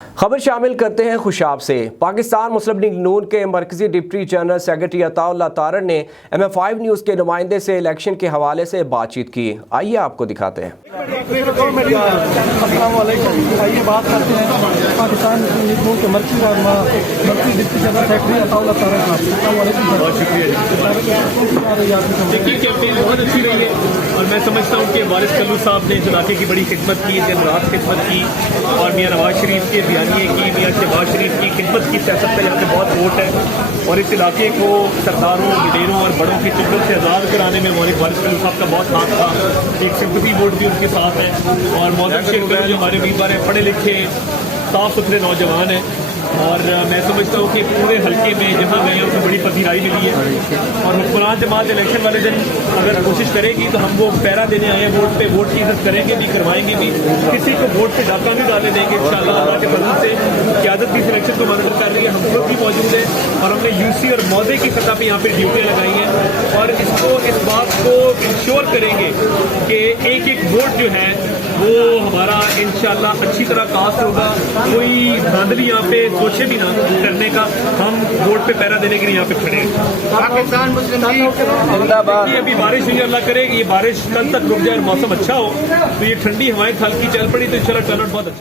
خبر شامل کرتے ہیں خوشاب سے۔ پاکستان مسلم لیگ نون کے مرکزی ڈپٹی جنرل سیکرٹری عطا اللہ تارڑ نے MF5 نیوز کے نمائندے سے الیکشن کے حوالے سے بات چیت کی۔ آئیے آپ کو دکھاتے ہیں۔ السلام علیکم، آئیے بات کرتے ہیں پاکستان مسلم لیگ نون کے مرکزی ڈپٹی جنرل سیکرٹری عطا اللہ تارڑ صاحب۔ السلام علیکم۔ بہت شکریہ جی۔ دیکھیے کیمپین بہت اچھی رہی ہے اور میں سمجھتا ہوں کہ وارث کلو صاحب نے اس علاقے کی بڑی خدمت کی، دن رات خدمت کی، اور میاں نواز شریف کے بیانیے کی، میاں شہباز شریف کی خدمت کی سیاست کا یہاں پہ بہت ووٹ ہے، اور اس علاقے کو سرداروں، وڈیروں اور بڑوں کی چنگل سے آزاد کرانے میں وارث کلو صاحب کا بہت ہاتھ تھا۔ ایک سمپتی ووٹ بھی ان کے ساتھ ہے، اور موجود شیخ جو ہمارے امیدوار ہیں پڑھے لکھے صاف ستھرے نوجوان ہیں، اور میں سمجھتا ہوں کہ پورے حلقے میں جہاں گئے ہیں ان کو بڑی پذیرائی ملی ہے، اور حکمران جماعت الیکشن والے دن اگر کوشش کرے گی تو ہم وہ پیرا دینے آئے ہیں ووٹ پہ، ووٹ کی عزت کریں گے بھی، کروائیں گے بھی، کسی کو ووٹ پہ ڈاکہ نہیں ڈالنے دیں گے انشاءاللہ۔ اللہ کے فضل سے قیادت بھی سلیکشن کو مانیٹر کر رہی ہے، ہم خود بھی موجود ہیں، اور ہم نے UC اور موضے کی سطح پہ یہاں پہ ڈیوٹیاں لگائی ہیں، اور اس بات کو انشور کریں گے کہ ایک ایک ووٹ جو ہے وہ ہمارا انشاءاللہ اچھی طرح کاسٹ ہوگا، کوئی دھاندلی یہاں پہ سوچے بھی نہ کرنے کا، ہم ووٹ پہ پیرا دینے کے لیے یہاں پہ کھڑے ہیں۔ پاکستان مسلم لیگ ابھی بارش ہوئی، اللہ کرے کہ یہ بارش کل تک رک جائے اور موسم اچھا ہو تو یہ ٹھنڈی ہوائیں ہلکی چل پڑی تو انشاءاللہ ٹرن آؤٹ بہت اچھا